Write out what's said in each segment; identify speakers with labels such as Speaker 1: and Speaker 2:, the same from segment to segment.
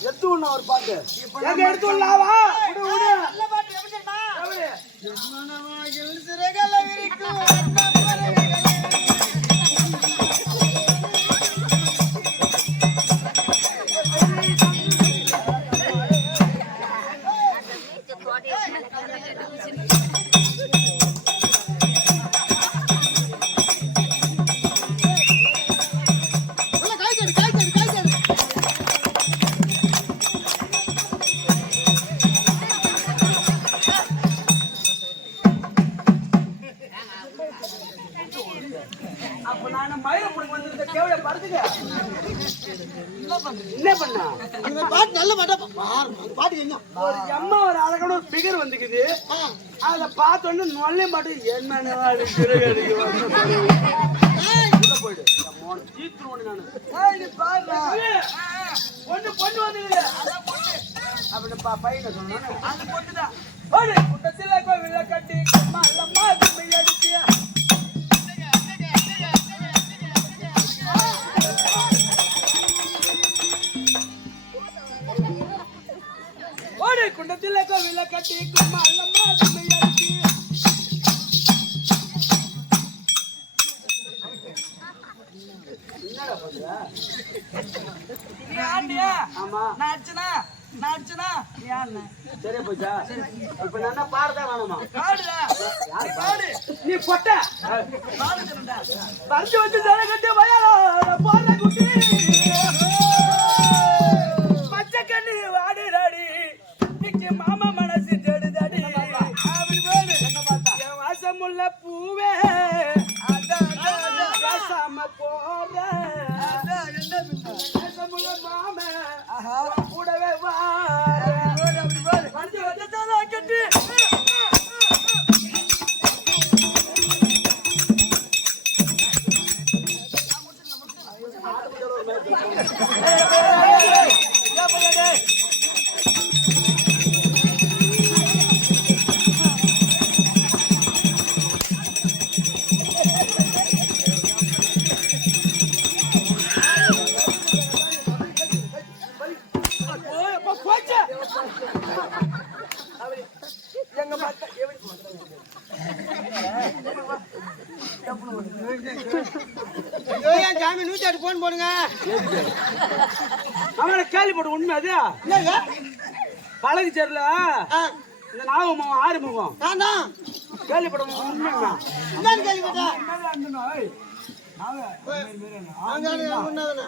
Speaker 1: எடுத்து விடணும் ஒரு பாட்டு எங்க எடுத்து விடலாவா விடு விடு
Speaker 2: நல்ல பாட்டு எப்படி தெரியுமா?
Speaker 1: எப்படி?
Speaker 2: மனமாகில் சிறகல விரிக்கும்
Speaker 1: என்ன பண்ண?
Speaker 2: இந்த பாட்டு நல்ல பாட்டா? பாட்டு என்ன?
Speaker 1: ஒரு எம்மா ஒரு அழகான ஒரு பிகர் வந்துக்குது. அத பார்த்த உடனே நொல்லே மாட்டு என்ன போயிடு. நானு. பொண்ணு வந்துக்குது. அப்படின்னு பா பையனை சொன்னானு.
Speaker 2: அந்த பொண்ணு தான் அடிச்சனா? நான் அடிச்சனா? நீ ஆடுன.
Speaker 1: சரியா போச்சா இப்ப நான் பாடுறதா வேணுமா
Speaker 2: நீ பாடு.
Speaker 1: நீ பொட்ட. பறிச்சு வச்சு தலை கட்டி வயலோட போற இன்னைக்கு மாமா மனசு தேடுதாடி அப்படி போடு என் வாசமுள்ள பூவே.
Speaker 2: ஏன் ஜாமி நூத்தி எட்டு போன் போடுங்க.
Speaker 1: அவனை கேள்விப்பட்ட உண்மை அது? பழகு சேர்ல இந்த நாகமுகம் ஆறுமுகம். கேள்விப்பட்ட உண்மை
Speaker 2: என்னன்னு கேள்விப்பட்டா? அங்க முன்னாதானே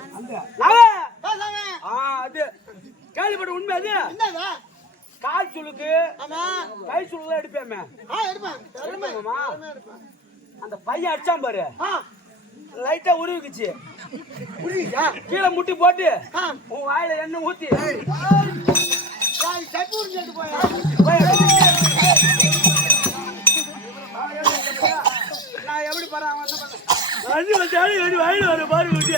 Speaker 2: பேசாம
Speaker 1: ஆ அது. கேள்விப்பட்ட உண்மை அது?
Speaker 2: என்னங்க?
Speaker 1: கால் சுளுக்கு.
Speaker 2: ஆமா.
Speaker 1: கை சுளுக்கு
Speaker 2: எடுப்பேன்.
Speaker 1: அந்த பையன் அடிச்சான் பாரு. லைட்டா உருவிக்குச்சு.
Speaker 2: புரியுதா
Speaker 1: கீழே முட்டி போட்டு உன் வாயில எண்ணெய் ஊத்தி.
Speaker 2: நான்
Speaker 1: எப்படி அடி வாயில வர பாரு குட்டி.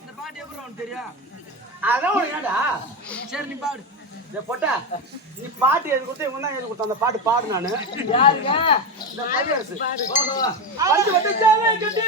Speaker 2: இந்த பாட்டு எப்படி தெரியும்?
Speaker 1: அதான் உனக்கு
Speaker 2: சரி நீ பாடு
Speaker 1: பொட்டா நீ பாட்டு எழுதி கொடுத்த இவன் தான் எது கொடுத்த அந்த பாட்டு பாடு நானு. யாருங்க? இந்த பையசு ஓஹோ. வந்து வந்து கட்டி.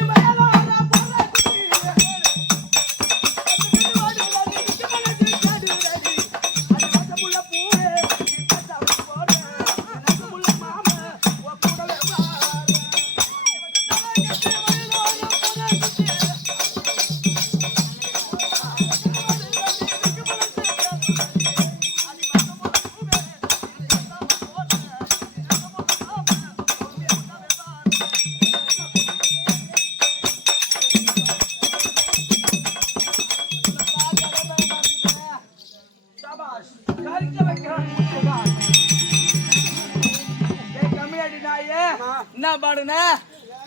Speaker 2: என்ன பாடுனா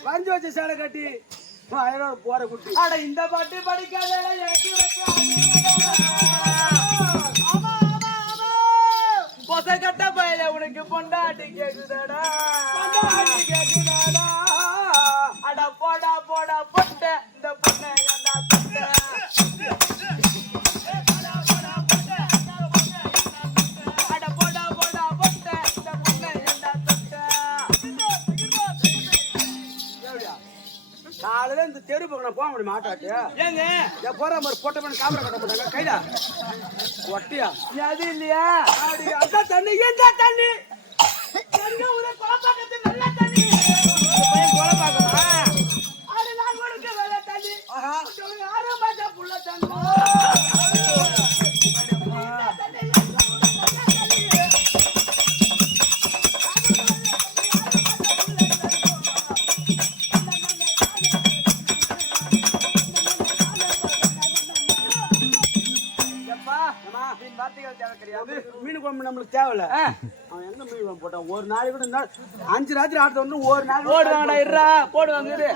Speaker 1: வரைஞ்சு வச்சு சேலை கட்டி ஆயிரம் போற குட்டி அட இந்த பாட்டு படிக்காத
Speaker 2: பொச கட்ட பயில உனக்கு பொண்டாட்டி கேக்குதாடா இந்த
Speaker 1: தெரு பக்கம் நான் போக முடியுமா ஆட்டாட்டு
Speaker 2: ஏங்க?
Speaker 1: என் போற மாதிரி பொட்ட பண்ணி காமரா கட்ட மாட்டாங்க கைடா. ஒட்டியா?
Speaker 2: அது இல்லையா?
Speaker 1: அப்படி அந்த தண்ணி இந்த தண்ணி.
Speaker 2: எங்க ஊரே குளப்பாக்கத்து நல்ல தண்ணி. மீன் வார்த்தைகள் தேவை கிடையாது
Speaker 1: அது மீன் குழம்பு நம்மளுக்கு தேவையில்ல. அவன் எங்க மீன் குழம்பு போட்டான்? ஒரு நாளைக்கு கூட அஞ்சு ராத்திரி ஆடுறது வந்து ஒரு நாள்
Speaker 2: போடுவாங்கடா இருடா போடுவாங்க அது